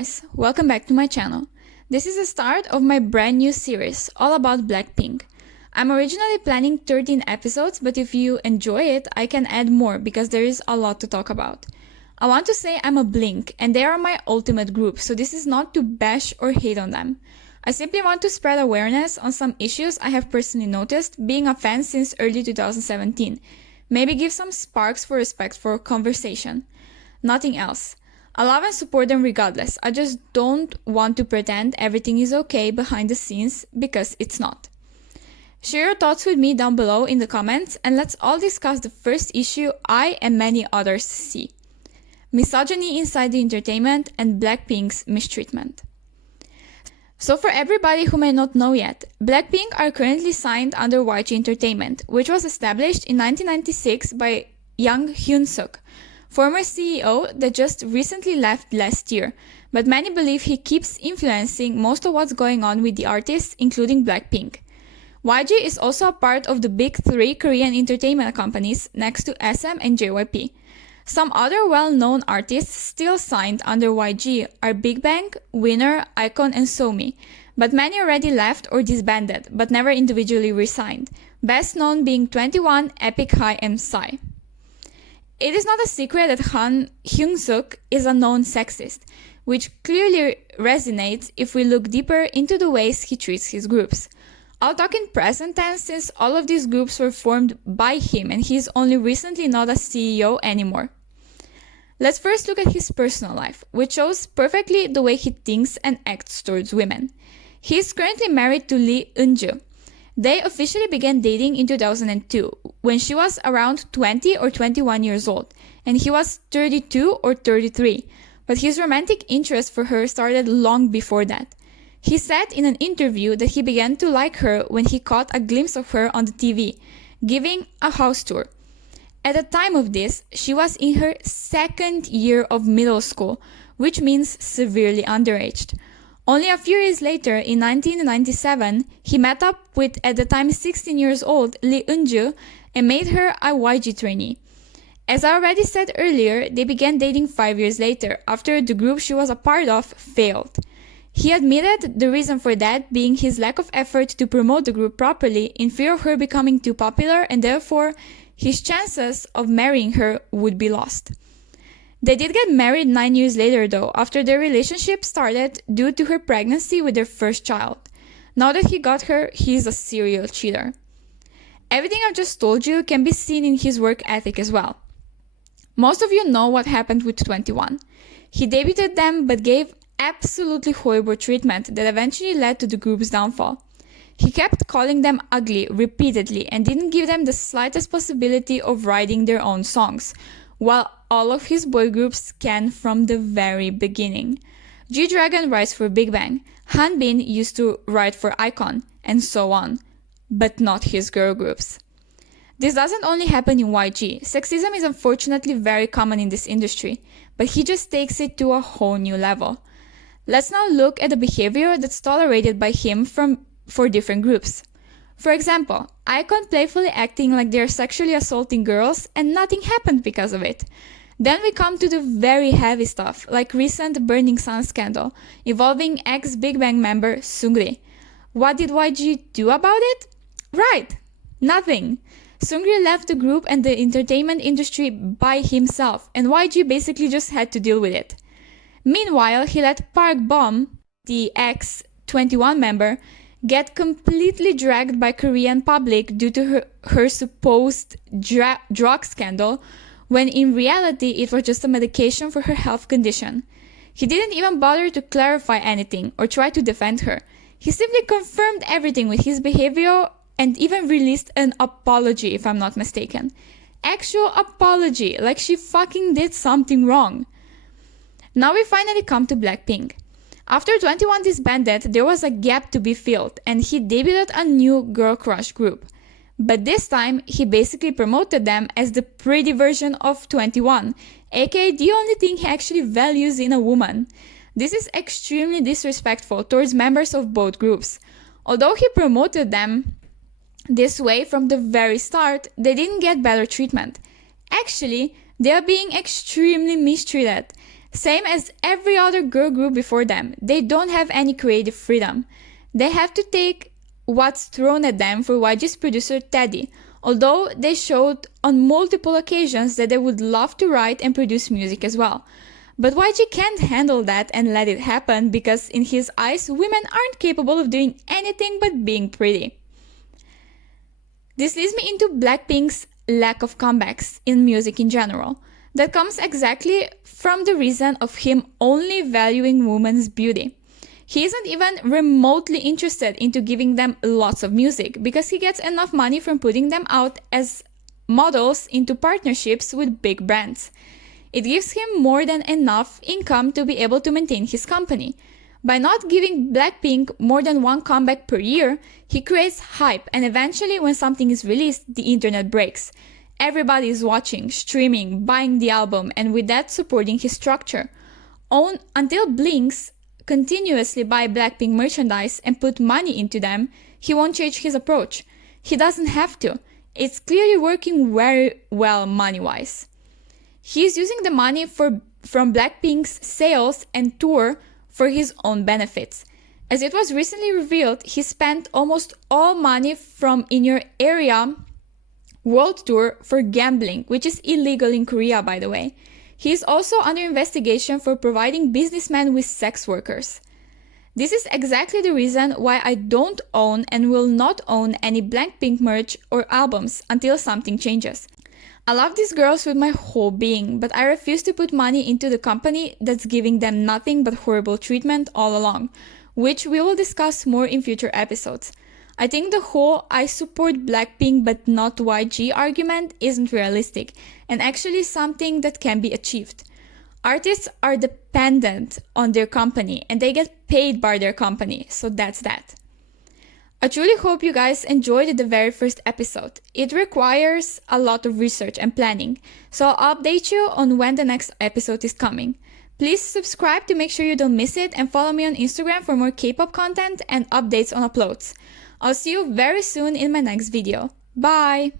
guys, welcome back to my channel. This is the start of my brand new series all about Blackpink. I'm originally planning 13 episodes, but if you enjoy it, I can add more because there is a lot to talk about. I want to say I'm a Blink and they are my ultimate group, so this is not to bash or hate on them. I simply want to spread awareness on some issues I have personally noticed being a fan since early 2017. Maybe give some sparks for respect for conversation. Nothing else. I love and support them regardless. I just don't want to pretend everything is okay behind the scenes because it's not. Share your thoughts with me down below in the comments and let's all discuss the first issue I and many others see. Misogyny inside the entertainment and Blackpink's mistreatment. So for everybody who may not know yet, Blackpink are currently signed under YG Entertainment, which was established in 1996 by Young Hyun-suk, former CEO that just recently left last year, but many believe he keeps influencing most of what's going on with the artists, including Blackpink. YG is also a part of the big three Korean entertainment companies next to SM and JYP. Some other well-known artists still signed under YG are Big Bang, Winner, iKON, and Somi, but many already left or disbanded, but never individually resigned, best known being 21, Epic High, and Psy. It is not a secret that Han Hyung-suk is a known sexist, which clearly resonates if we look deeper into the ways he treats his groups. I'll talk in present tense since all of these groups were formed by him and he's only recently not a CEO anymore. Let's first look at his personal life, which shows perfectly the way he thinks and acts towards women. He is currently married to Lee Eun-ju. They officially began dating in 2002, when she was around 20 or 21 years old, and he was 32 or 33, but his romantic interest for her started long before that. He said in an interview that he began to like her when he caught a glimpse of her on the TV, giving a house tour. At the time of this, she was in her second year of middle school, which means severely underaged. Only a few years later, in 1997, he met up with, at the time 16 years old, Lee Eun-ju and made her a YG trainee. As I already said earlier, they began dating 5 years later, after the group she was a part of failed. He admitted the reason for that being his lack of effort to promote the group properly in fear of her becoming too popular and therefore his chances of marrying her would be lost. They did get married 9 years later though, after their relationship started due to her pregnancy with their first child. Now that he got her, he is a serial cheater. Everything I've just told you can be seen in his work ethic as well. Most of you know what happened with 21. He debuted them but gave absolutely horrible treatment that eventually led to the group's downfall. He kept calling them ugly repeatedly and didn't give them the slightest possibility of writing their own songs, while all of his boy groups can from the very beginning. G-Dragon writes for Big Bang, Hanbin used to write for iKON, and so on, but not his girl groups. This doesn't only happen in YG. Sexism is unfortunately very common in this industry, but he just takes it to a whole new level. Let's now look at the behavior that's tolerated by him for different groups. For example, iKON playfully acting like they're sexually assaulting girls and nothing happened because of it. Then we come to the very heavy stuff, like recent Burning Sun scandal, involving ex-Big Bang member Seungri. What did YG do about it? Right, nothing. Seungri left the group and the entertainment industry by himself, and YG basically just had to deal with it. Meanwhile, he let Park Bom, the ex-21 member, get completely dragged by Korean public due to her supposed drug scandal, when in reality it was just a medication for her health condition. He didn't even bother to clarify anything or try to defend her. He simply confirmed everything with his behavior and even released an apology, if I'm not mistaken. Actual apology, like she fucking did something wrong. Now we finally come to Blackpink. After 21 disbanded, there was a gap to be filled and he debuted a new girl crush group. But this time, he basically promoted them as the pretty version of 21, aka the only thing he actually values in a woman. This is extremely disrespectful towards members of both groups. Although he promoted them this way from the very start, they didn't get better treatment. Actually, they are being extremely mistreated. Same as every other girl group before them, they don't have any creative freedom. They have to take what's thrown at them for YG's producer Teddy, although they showed on multiple occasions that they would love to write and produce music as well. But YG can't handle that and let it happen because in his eyes, women aren't capable of doing anything but being pretty. This leads me into Blackpink's lack of comebacks in music in general. That comes exactly from the reason of him only valuing women's beauty. He isn't even remotely interested into giving them lots of music because he gets enough money from putting them out as models into partnerships with big brands. It gives him more than enough income to be able to maintain his company. By not giving Blackpink more than one comeback per year, he creates hype, and eventually when something is released, the internet breaks. Everybody is watching, streaming, buying the album, and with that supporting his structure. Until Blinks continuously buy Blackpink merchandise and put money into them, he won't change his approach. He doesn't have to. It's clearly working very well money-wise. He's using the money from Blackpink's sales and tour for his own benefits. As it was recently revealed, he spent almost all money from In Your Area World Tour for gambling, which is illegal in Korea, by the way. He is also under investigation for providing businessmen with sex workers. This is exactly the reason why I don't own and will not own any Blackpink merch or albums until something changes. I love these girls with my whole being, but I refuse to put money into the company that's giving them nothing but horrible treatment all along, which we will discuss more in future episodes. I think the whole I support Blackpink but not YG argument isn't realistic, and actually something that can be achieved. Artists are dependent on their company and they get paid by their company, so that's that. I truly hope you guys enjoyed the very first episode. It requires a lot of research and planning, so I'll update you on when the next episode is coming. Please subscribe to make sure you don't miss it and follow me on Instagram for more K-pop content and updates on uploads. I'll see you very soon in my next video. Bye!